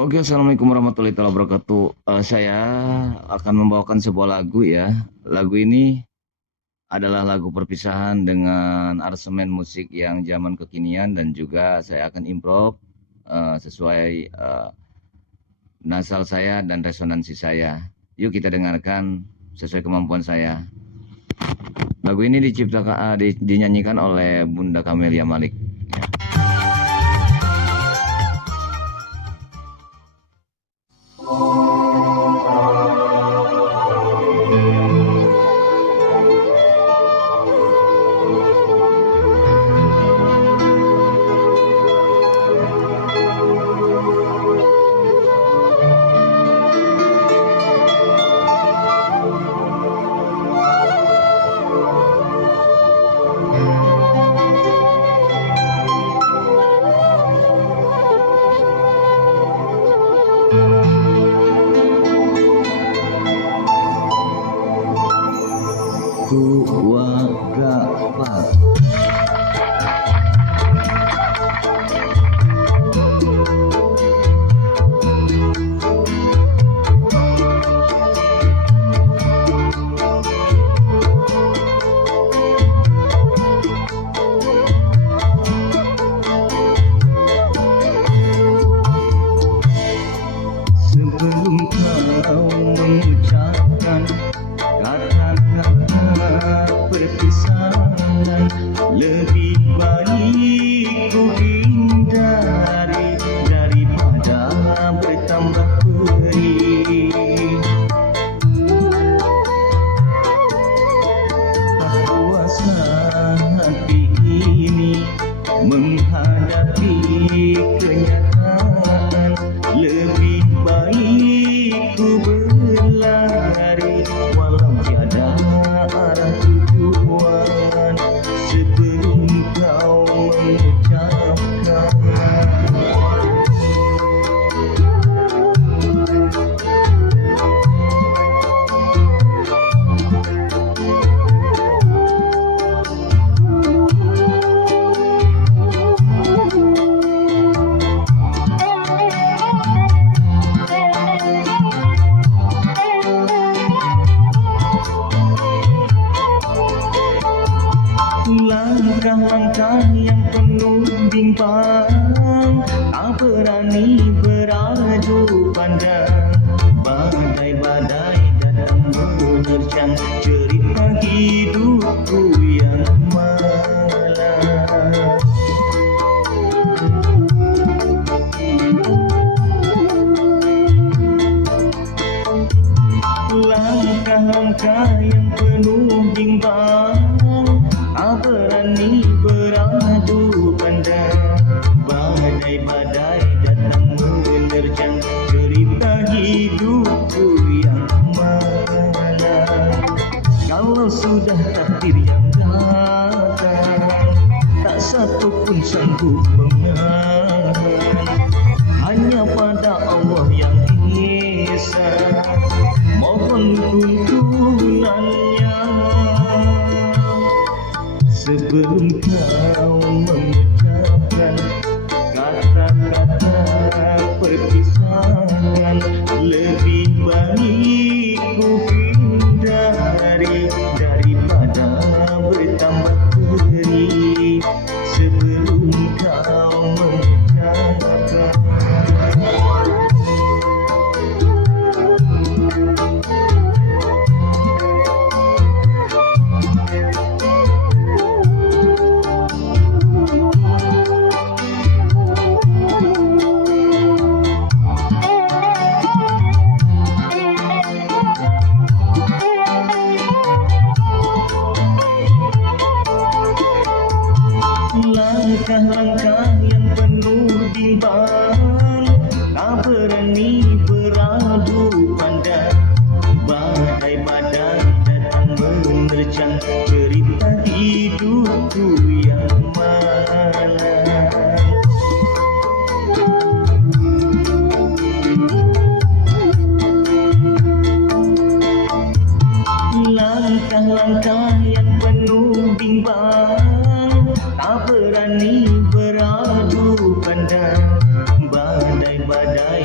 Oke, assalamualaikum warahmatullahi wabarakatuh. Saya akan membawakan sebuah lagu ya. Lagu ini adalah lagu perpisahan dengan aransemen musik yang zaman kekinian dan juga saya akan improv sesuai nasal saya dan resonansi saya. Yuk kita dengarkan sesuai kemampuan saya. Lagu ini dinyanyikan oleh Bunda Camelia Malik. Tua dapat sebelum kau mengucapkan kata-kata perpisahan, lebih baik ku hindari daripada bertambah perih. Tak kuasa hati ini menghadapi kenyataan, lebih baik ku berlari walau tiada arah tujuan sebelum kau mengucapkan. Langkah-langkah yang penuh bimbang, tak berani beradu pandang. Badai-badai datang menerjang cerita hidupku yang malam. Langkah-langkah yang penuh bimbang, tak berani beradu pandang. Badai-badai datang menerjang cerita hidupku yang malam. Kalau sudah takdir yang datang, tak satu pun sanggup menahan. Hanya pada Allah yang Esa mohon tuntunannya. Sebelum kau mengucapkan kata-kata perpisahan, lebih baik ku hindari daripada bertambah perih sebelum kau mengucapkan. Langkah-langkah yang penuh bimbang, tak berani beradu pandang. Badai-badai datang menerjang cerita hidupku yang malam. Langkah-langkah yang penuh bimbang, tak berani beradu pandang. Badai-badai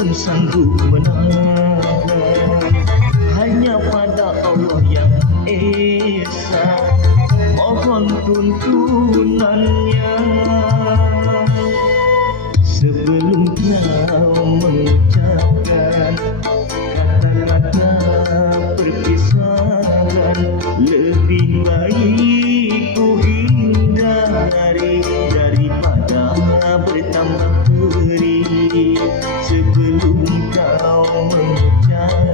pun sanggup menahan. Hanya pada Allah yang esa mohon tuntunannya. Sebelum kau mengucapkan kata-kata perpisahan, lebih baik ku hindari daripada bertambah perih sebelum kau mengucapkan.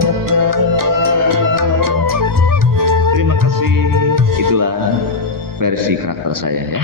Terima kasih. Itulah versi karakter saya ya.